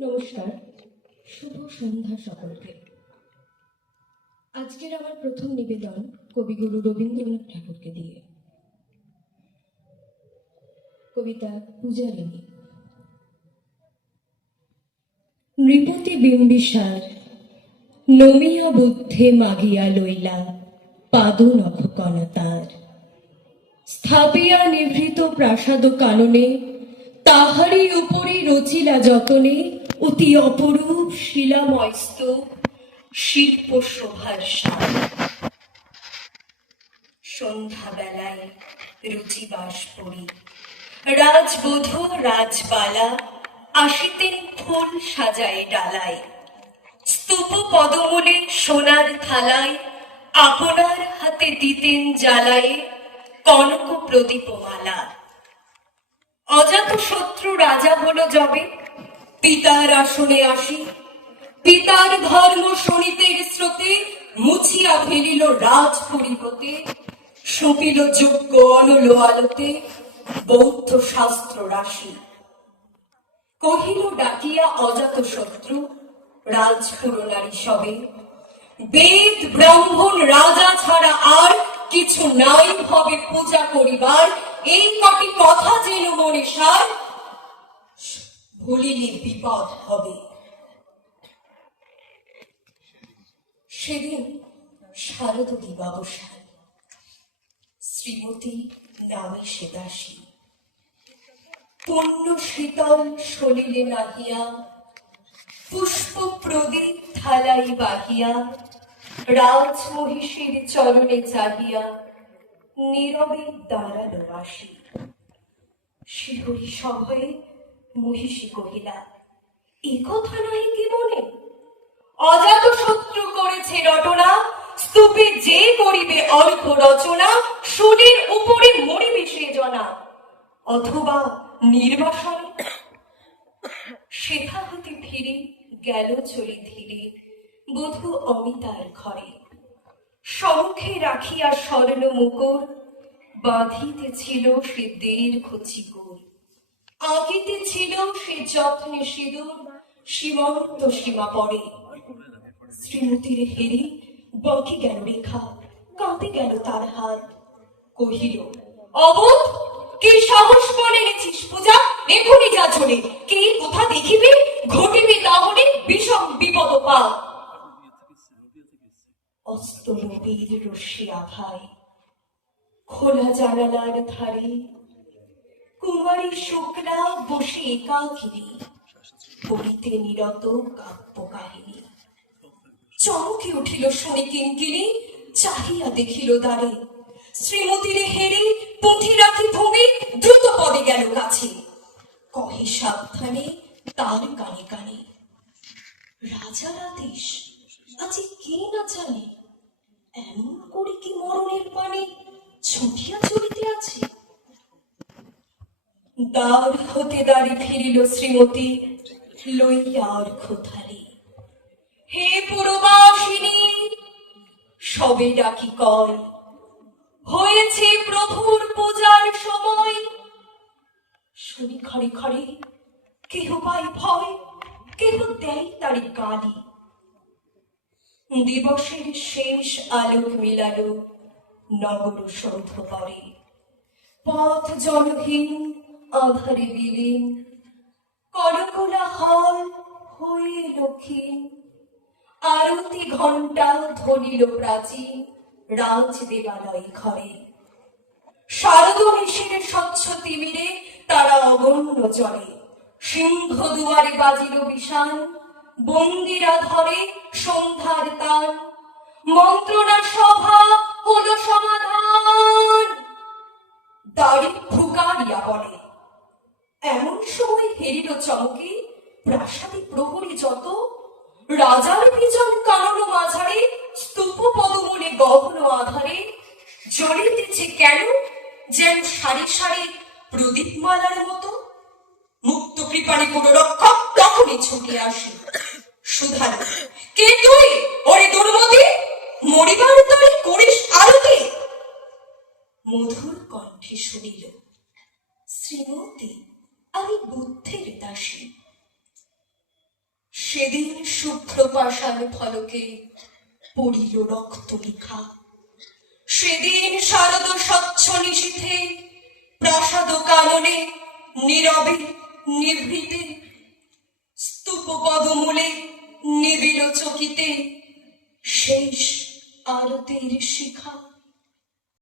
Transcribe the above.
নমস্কার, শুভ সন্ধ্যা সকলকে। আজকের আমার প্রথম নিবেদন কবিগুরু রবীন্দ্রনাথ ঠাকুরকে দিয়ে। কবিতা পূজারিণী। নৃপতি বিম্বিসার, নমিয়া বুদ্ধে মাগিয়া লইলা পাদ নখ কণতার স্থাপিয়া নিভৃত প্রাসাদ কাননে, তাহারই উপরে রচিলা যতনে অতি অপরূপ শিলাময় স্তূপ শিল্প শোভার সার সন্ধ্যাবেলায় রুচিবাস পড়ি। রাজবধূ রাজবালা আসিতেন ফুল সাজায় ডালায়। স্তূপ পদমূলে সোনার থালায় আপনার হাতে দিতেন জ্বালায়ে কনক প্রদীপমালা অজাত শত্রু রাজা হলো যবে পিতার আসনে আসি। পিতার ধর্ম শনিতের স্রোতে মুছিয়া ফেলিল রাজ পরিবতে। সপিল যোগ্য অনল আলোতে বৌদ্ধ শাস্ত্র রাশি। কহিল, ডাকিয়া অজাত শত্রু, রাজপুর নারী সবে। বেদ ব্রাহ্মণ রাজা ছাড়া আর কিছু নাই হবে পূজা করিবার। এই কটি কথা যেন মনে সার ভুলিলে বিপদ হবে। সেদিন শারদ দিবাবসান শ্রীমতী নামে সে পূর্ণ শীতল সলিলে নাহিয়া, পুষ্প প্রদীপ থালাই বাহিয়া রাজ মহিষীর চরণে চাহিয়া নীরবে দাঁড়াল আসি শিহরি সভয়ে মহিষী কহিলা এ কথা নয় কি মনে? অজাত শত্রু করেছে রটনা, স্তূপে যে করিবে অল্প রচনা শুনের উপরে মরিবে সে জনা। অথবা নির্বাসন? সেথা হতে ফিরে গেল চলি ধীরে বধূ অমিতার ঘরে। সম্মুখে রাখিয়া স্বর্ণ মুকুর বাঁধিতে ছিল সে দীর্ঘ চিকুর আঁকিতে ছিল সে যত্নে সিঁদুর, সীমন্ত সীমা পড়ে। শ্রীমতীর হেরি বকে গেল রেখা, কাঁদে গেল তার হাত। কহিল, অবোধ, কি সাহস করে এনেছিস পূজা? এখনই যা চলে কে কোথা দেখিবে? ঘটিবে তাহলে বিষম বিপদ পা। অস্ত রবির রশ্মি আভায় খোলা জানালার ধারে কুমারী শুক্লা বসে একাকিনী পড়িতে নিরত কাব্য কাহিনী চমকে উঠিল শুনি কিঙ্কিনি চাহিয়া দেখিল দ্বারে, শ্রীমতীর হেরে পুঁথি রাখি ভূমি দ্রুত পদে গেল কাছে। কহে সাবধানে তার কানে কানে, রাজার আদেশ, আজি কে না জানে, এমন করে কি দ্বার হতে দাঁড়ি ফিরিল শ্রীমতী লইয়া অর্ঘ থালি হে পুরবাসিনী, সবে ডাকি কয়, হয়েছে প্রভুর পূজার সময়। শুনি খড়ে খড়ে, কেহ পাই ভয়, কেহ দেয় তারি কালি। দিবসের শেষ আলোক মিলালো নগর সৌধ করে পথ জনহীন আধারে বিলীন হয়ে আরতি ঘণ্টা ধনিল প্রাচীন রাজ দেবালয় ঘরে স্বচ্ছ তিমিরে তারা অগণ্য জলে সিংহ দুয়ারে বাজিল বিষাণ বন্দিরা ধরে সন্ধ্যার তান মন্ত্রণা সভা হলো সমাধান। রাজার পিছন কানন মাঝারে, স্তূপ পদমূলে গহন আধারে। জ্বলিতেছে কেন যেন সারি সারি প্রদীপমালার মতো। মুক্ত কৃপাণে কোন রক্ষক তখনই ছুটে আসে। সুধার, কে তুই? ওরে দুর্মতি মরিবার তরে করিস আরতি। মধুর কণ্ঠে শুনিল, শ্রীমতী, আমি বুদ্ধের দাসী। সেদিন শুভ্র পাষাণ ফলকে পড়িল রক্ত লিখা। সেদিন শারদ স্বচ্ছ নিশীথে, প্রাসাদ কাননে, নীরবে, নিভৃতে, স্তূপ পদমূলে, নিবিড় চকিতে, শেষ আরতের শিখা।